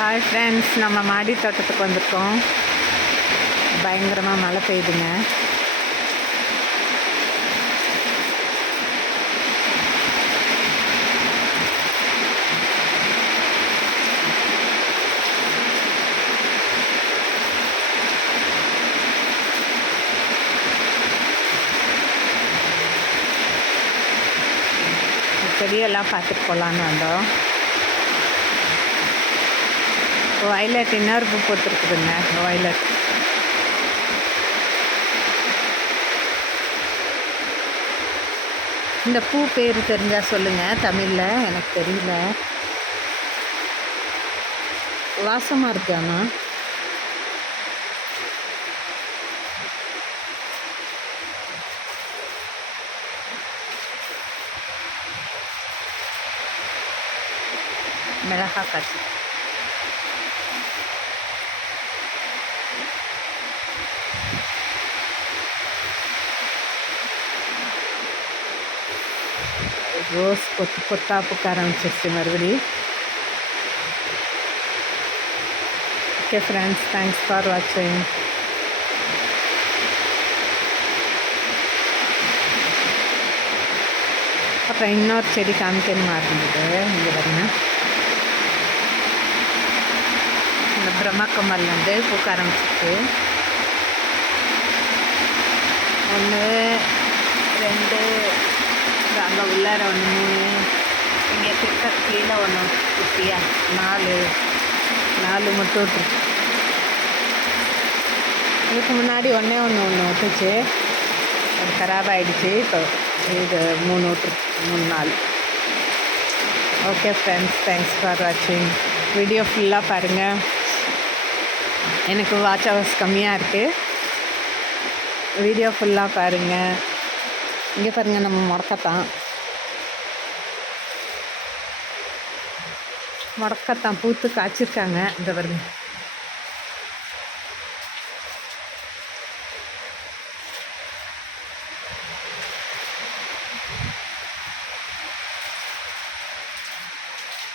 Hi friends, நம்ம மாடி தோட்டத்துக்கு வந்திருக்கோம். பயங்கரமாக மழை பெய்யுதுங்க. செடியெல்லாம் பார்த்துட்டு போகலான்னு வந்தோம். வயலட் இன்னொரு பூ பூத்துருக்குதுங்க. வயலட் இந்த பூ பேர் தெரிஞ்சால் சொல்லுங்கள். தமிழில் எனக்கு தெரியல. வாசமாக இருக்கு. ஆனால் மிளகா காய்ச்சி ரோஸ் கொத்து கொத்தா பூக்க ஆரம்பிச்சிருச்சு மறுபடி. ஓகே ஃப்ரெண்ட்ஸ், தேங்க்ஸ் ஃபார் வாட்சிங். அப்புறம் இன்னொரு செடி காமிக்கணுமா இருந்தது. இங்கே பாருங்க, இந்த பிரம்மக்கமல் வந்து பூக்க ஆரம்பிச்சிருக்கு. 1 2 அங்கே உள்ளார 1 3, இங்கே கிட்ட கீழே 1 குட்டியா 4 மட்டும் விட்டுருக்கு. இதுக்கு முன்னாடி ஒன்று விட்டுச்சு, அது கராப் ஆகிடுச்சு. இப்போ இது 3 விட்டுருக்கு, 3 4. ஓகே ஃப்ரெண்ட்ஸ், தேங்க்ஸ் ஃபார் வாட்சிங். வீடியோ ஃபுல்லாக பாருங்கள். எனக்கு வாட்ச் ஹவர்ஸ் கம்மியாக இருக்குது. வீடியோ ஃபுல்லாக பாருங்கள். இங்கே பாருங்கள், நம்ம முடக்கத்தான் பூத்து காய்ச்சிருக்காங்க. இந்த பாருங்க,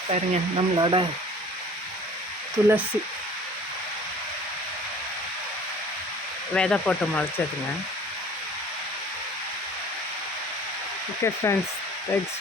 பாருங்க நம்மளோட துளசி விதை போட்டு முளைச்சதுங்க. Okay friends, thanks.